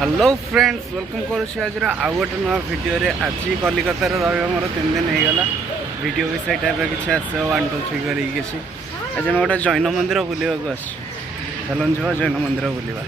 Hello friends welcome करुच्छे आज आउ गोटे नुआ भिडियो आज कलिकता रहा मोर 3 दिन होगा भिडियो भी से टाइप किसी आस 1 2 3 कर आज मैं गोटे जैन मंदिर बुलवाक चलन जा जैन मंदिर बुलवा।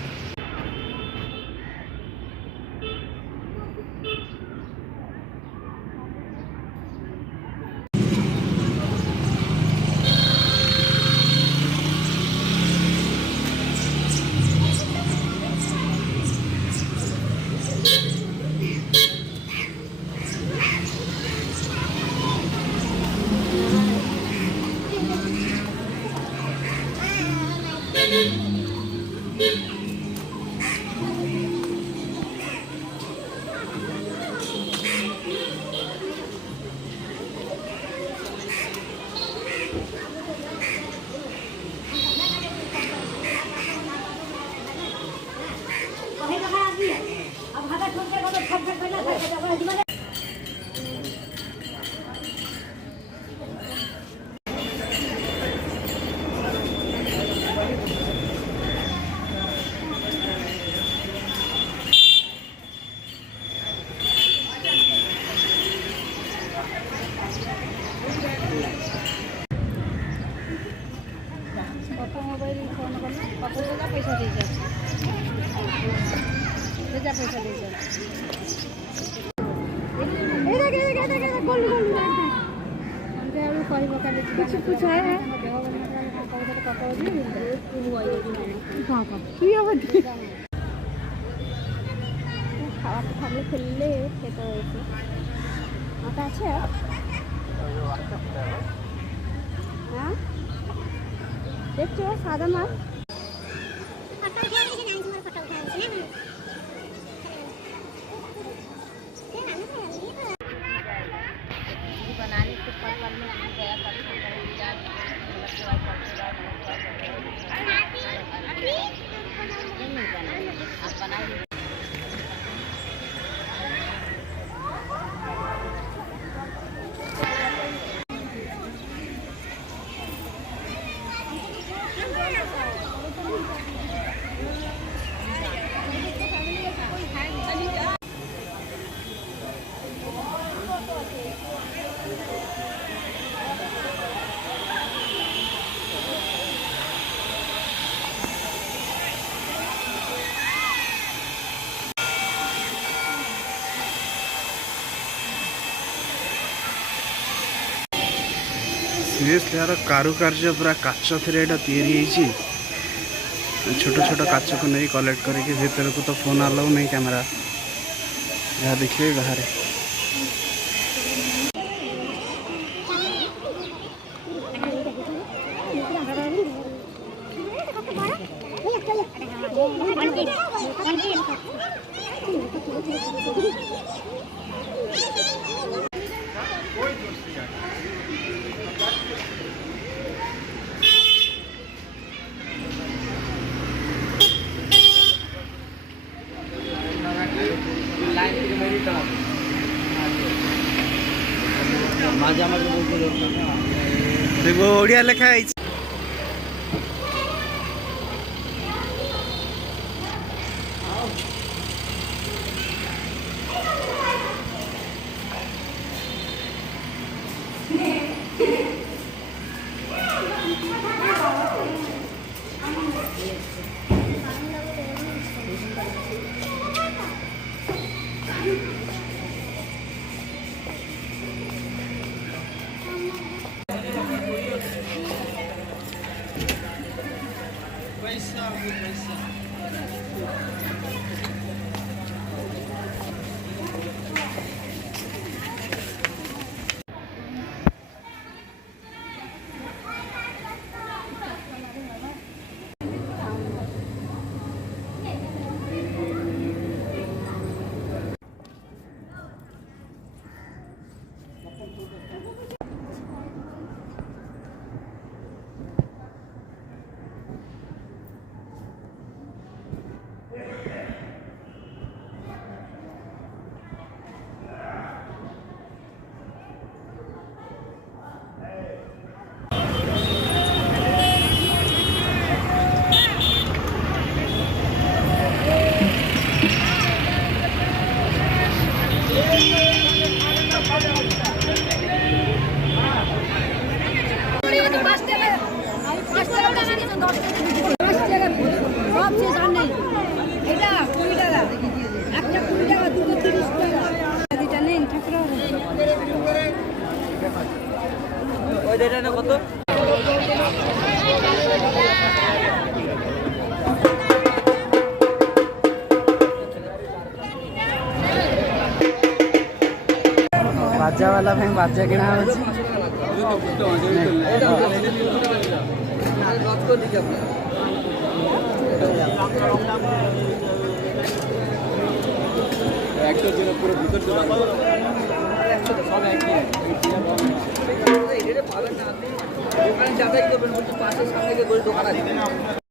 देखो सादा माछ सीरियसली यार कारुकार्य पूरा काच थे या छोट छोट काच को नहीं कलेक्ट करके भीतर को तो फोन अलाउ नहीं कैमरा यहाँ देखिए बाहर देखो ओडिया लेखा है। এটা না কত? ବାଜାବାଲା ପାଇଁ ବାଜା କିଣା ହଉଛି। দোকানে যাতায়াত করবেন, বলছি পাশের সামনে গিয়ে দোকান আছে।